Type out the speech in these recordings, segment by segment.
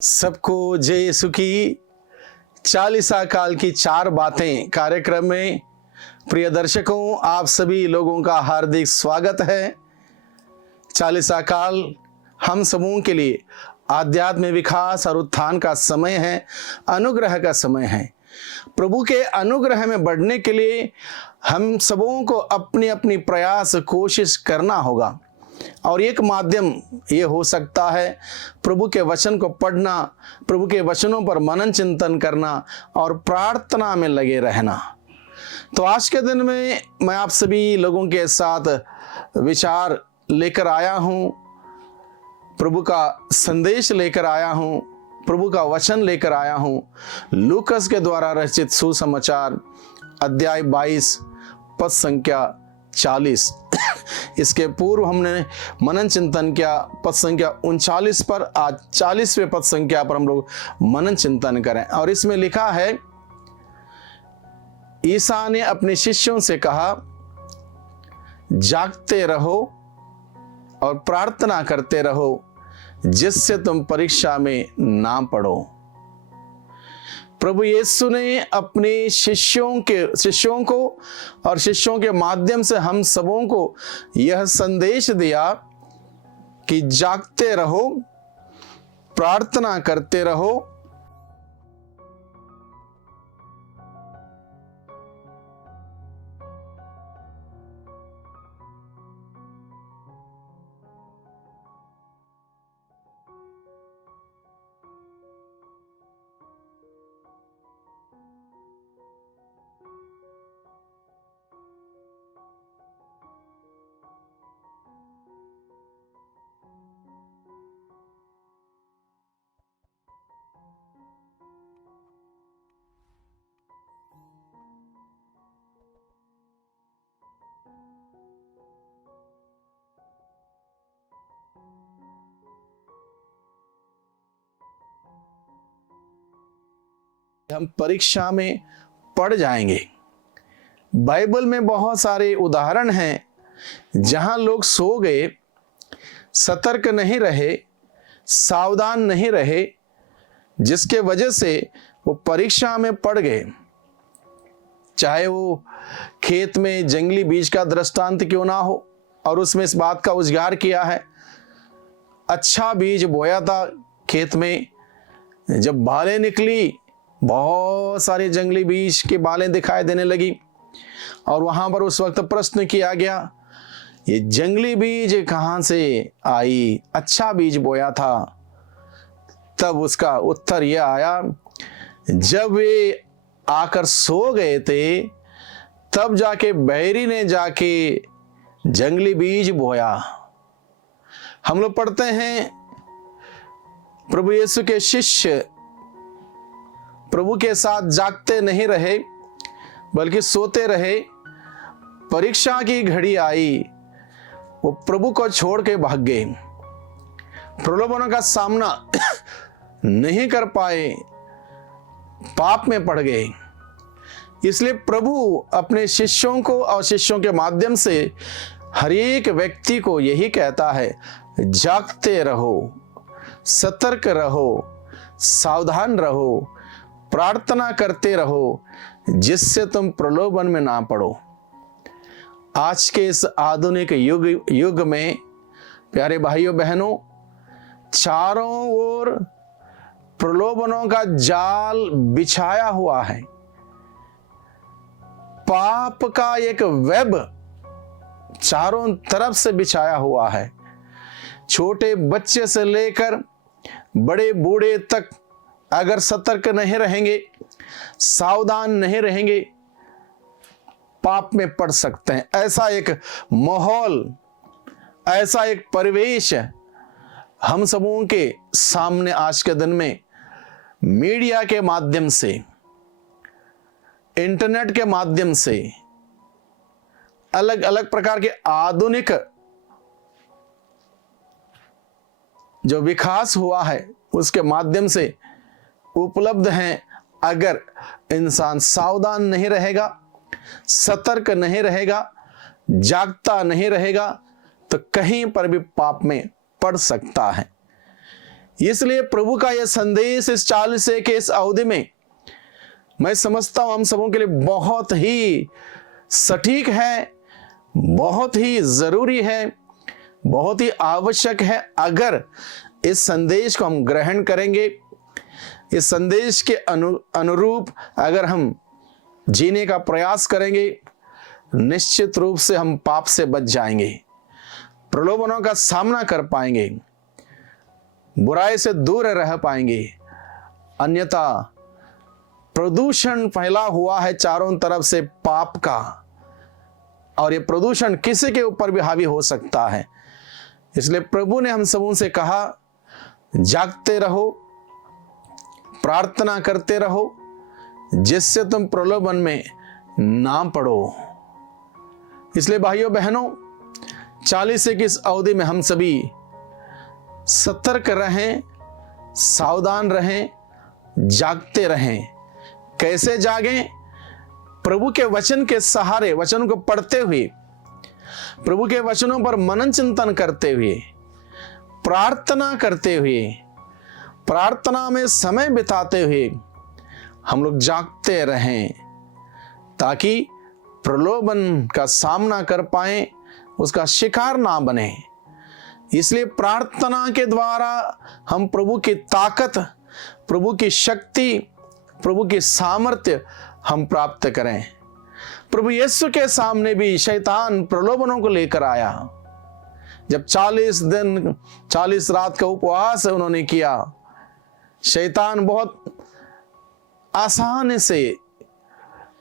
सबको जय यीशु की चालीसा काल की 4 बातें कार्यक्रम में प्रिय दर्शकों, आप सभी लोगों का हार्दिक स्वागत है। चालीसा काल हम समूह के लिए आध्यात्मिक विकास और उत्थान का समय है, अनुग्रह का समय है। प्रभु के अनुग्रह में बढ़ने के लिए हम सबों को अपनी अपनी प्रयास कोशिश करना होगा और एक माध्यम ये हो सकता है प्रभु के वचन को पढ़ना, प्रभु के वचनों पर मनन चिंतन करना और प्रार्थना में लगे रहना। तो आज के दिन में मैं आप सभी लोगों के साथ विचार लेकर आया हूँ, प्रभु का संदेश लेकर आया हूँ, प्रभु का वचन लेकर आया हूँ। लूकस के द्वारा रचित सुसमाचार अध्याय 22 पद संख्या 40। इसके पूर्व हमने मनन चिंतन किया पद संख्या 39 पर। आज 40वें पद संख्या पर हम लोग मनन चिंतन करें और इसमें लिखा है, ईसा ने अपने शिष्यों से कहा, जागते रहो और प्रार्थना करते रहो जिससे तुम परीक्षा में ना पड़ो। प्रभु यीशु ने अपने शिष्यों को और शिष्यों के माध्यम से हम सबों को यह संदेश दिया कि जागते रहो, प्रार्थना करते रहो। हम परीक्षा में पड़ जाएंगे। बाइबल में बहुत सारे उदाहरण हैं जहां लोग सो गए, सतर्क नहीं रहे, सावधान नहीं रहे, जिसके वजह से वो परीक्षा में पड़ गए। चाहे वो खेत में जंगली बीज का दृष्टांत क्यों ना हो, और उसमें इस बात का उजागर किया है, अच्छा बीज बोया था खेत में, जब बालें निकली बहुत सारे जंगली बीज की बालें दिखाई देने लगी और वहां पर उस वक्त प्रश्न किया गया, ये जंगली बीज कहां से आई, अच्छा बीज बोया था। तब उसका उत्तर यह आया, जब वे आकर सो गए थे तब जाके बैरी ने जाके जंगली बीज बोया। हम लोग पढ़ते हैं प्रभु यीशु के शिष्य प्रभु के साथ जागते नहीं रहे बल्कि सोते रहे। परीक्षा की घड़ी आई, वो प्रभु को छोड़ के भाग गए, प्रलोभनों का सामना नहीं कर पाए, पाप में पड़ गए। इसलिए प्रभु अपने शिष्यों को और शिष्यों के माध्यम से हर एक व्यक्ति को यही कहता है, जागते रहो, सतर्क रहो, सावधान रहो, प्रार्थना करते रहो जिससे तुम प्रलोभन में ना पड़ो। आज के इस आधुनिक युग में प्यारे भाइयों बहनों, चारों ओर प्रलोभनों का जाल बिछाया हुआ है। पाप का एक वेब चारों तरफ से बिछाया हुआ है। छोटे बच्चे से लेकर बड़े बूढ़े तक अगर सतर्क नहीं रहेंगे, सावधान नहीं रहेंगे, पाप में पड़ सकते हैं। ऐसा एक माहौल, ऐसा एक परिवेश हम सबों के सामने आज के दिन में मीडिया के माध्यम से, इंटरनेट के माध्यम से, अलग अलग प्रकार के आधुनिक जो विकास हुआ है उसके माध्यम से उपलब्ध हैं। अगर इंसान सावधान नहीं रहेगा, सतर्क नहीं रहेगा, जागता नहीं रहेगा तो कहीं पर भी पाप में पड़ सकता है। इसलिए प्रभु का यह संदेश इस 40 के इस अवधि में मैं समझता हूं हम सबों के लिए बहुत ही सटीक है, बहुत ही जरूरी है, बहुत ही आवश्यक है। अगर इस संदेश को हम ग्रहण करेंगे, इस संदेश के अनुरूप अगर हम जीने का प्रयास करेंगे, निश्चित रूप से हम पाप से बच जाएंगे, प्रलोभनों का सामना कर पाएंगे, बुराई से दूर रह पाएंगे। अन्यथा प्रदूषण फैला हुआ है चारों तरफ से पाप का, और ये प्रदूषण किसी के ऊपर भी हावी हो सकता है। इसलिए प्रभु ने हम सबों से कहा, जागते रहो, प्रार्थना करते रहो, जिससे तुम प्रलोभन में ना पड़ो। इसलिए भाइयों बहनों, 40 की इस अवधि में हम सभी सतर्क रहें, सावधान रहें, जागते रहें। कैसे जागें? प्रभु के वचन के सहारे, वचन को पढ़ते हुए, प्रभु के वचनों पर मनन चिंतन करते हुए, प्रार्थना करते हुए, प्रार्थना में समय बिताते हुए हम लोग जागते रहें, ताकि प्रलोभन का सामना कर पाएं, उसका शिकार ना बने। इसलिए प्रार्थना के द्वारा हम प्रभु की ताकत, प्रभु की शक्ति, प्रभु की सामर्थ्य हम प्राप्त करें। प्रभु यीशु के सामने भी शैतान प्रलोभनों को लेकर आया। जब 40 दिन 40 रात का उपवास उन्होंने किया, शैतान बहुत आसानी से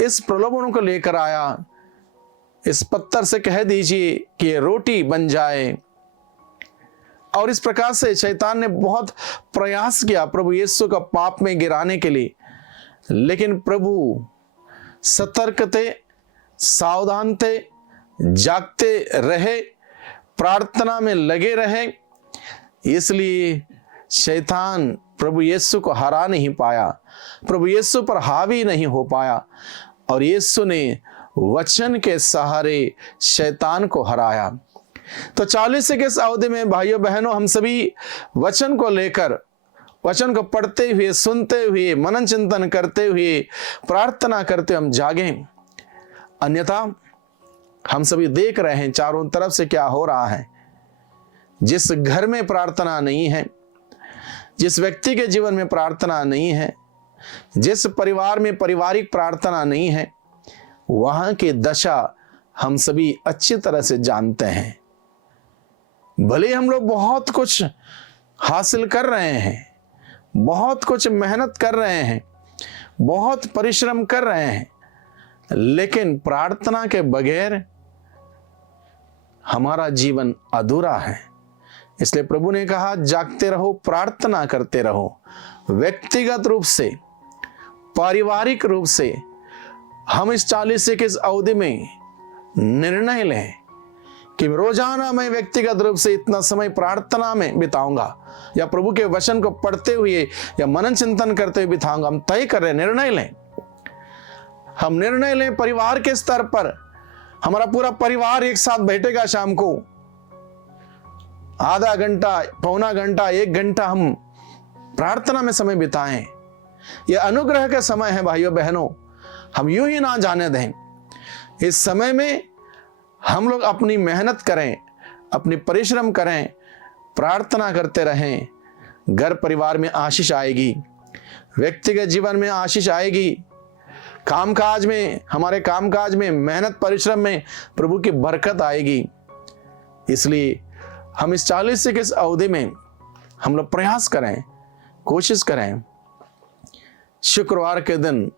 इस प्रलोभनों को लेकर आया, इस पत्थर से कह दीजिए कि ये रोटी बन जाए। और इस प्रकार से शैतान ने बहुत प्रयास किया प्रभु यीशु का पाप में गिराने के लिए, लेकिन प्रभु सतर्क थे, सावधान थे, जागते रहे, प्रार्थना में लगे रहे। इसलिए शैतान प्रभु यीशु को हरा नहीं पाया, प्रभु यीशु पर हावी नहीं हो पाया, और यीशु ने वचन के सहारे शैतान को हराया। तो 40 के इस अवधि में भाइयों बहनों, हम सभी वचन को लेकर, वचन को पढ़ते हुए, सुनते हुए, मनन चिंतन करते हुए, प्रार्थना करते हम जागें। अन्यथा हम सभी देख रहे हैं चारों तरफ से क्या हो रहा है। जिस घर में प्रार्थना नहीं है, जिस व्यक्ति के जीवन में प्रार्थना नहीं है, जिस परिवार में पारिवारिक प्रार्थना नहीं है, वहां की दशा हम सभी अच्छी तरह से जानते हैं। भले हम लोग बहुत कुछ हासिल कर रहे हैं, बहुत कुछ मेहनत कर रहे हैं, बहुत परिश्रम कर रहे हैं, लेकिन प्रार्थना के बगैर हमारा जीवन अधूरा है। इसलिए प्रभु ने कहा, जागते रहो, प्रार्थना करते रहो। व्यक्तिगत रूप से, पारिवारिक रूप से हम इस 40 की इस अवधि में निर्णय लें कि रोजाना मैं व्यक्तिगत रूप से इतना समय प्रार्थना में बिताऊंगा, या प्रभु के वचन को पढ़ते हुए या मनन चिंतन करते हुए बिताऊंगा। हम तय कर रहे, निर्णय लें। हम निर्णय लें परिवार के स्तर पर। हमारा पूरा परिवार एक साथ बैठेगा, शाम को आधा घंटा, पौना घंटा, 1 घंटा हम प्रार्थना में समय बिताएं। यह अनुग्रह का समय है भाइयों बहनों, हम यूं ही ना जाने दें। इस समय में हम लोग अपनी मेहनत करें, अपनी परिश्रम करें, प्रार्थना करते रहें। घर परिवार में आशीष आएगी, व्यक्तिगत जीवन में आशीष आएगी, कामकाज में, हमारे कामकाज में, मेहनत परिश्रम में प्रभु की बरकत आएगी। इसलिए हम इस 40 की इस अवधि में हम लोग प्रयास करें, कोशिश करें, शुक्रवार के दिन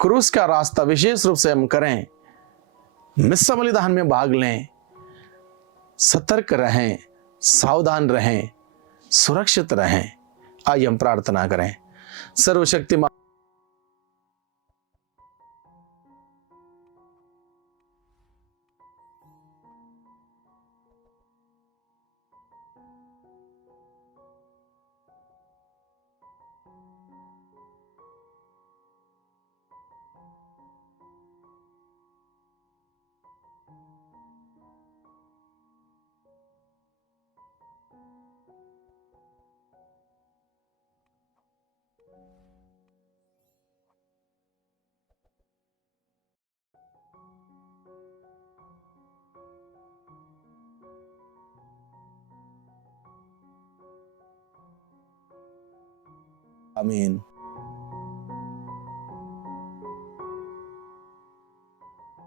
क्रूस का रास्ता विशेष रूप से हम करें, मिस्सा बलिदान में भाग लें, सतर्क रहें, सावधान रहें, सुरक्षित रहें। आइए हम प्रार्थना करें। सर्वशक्तिमान आमीन।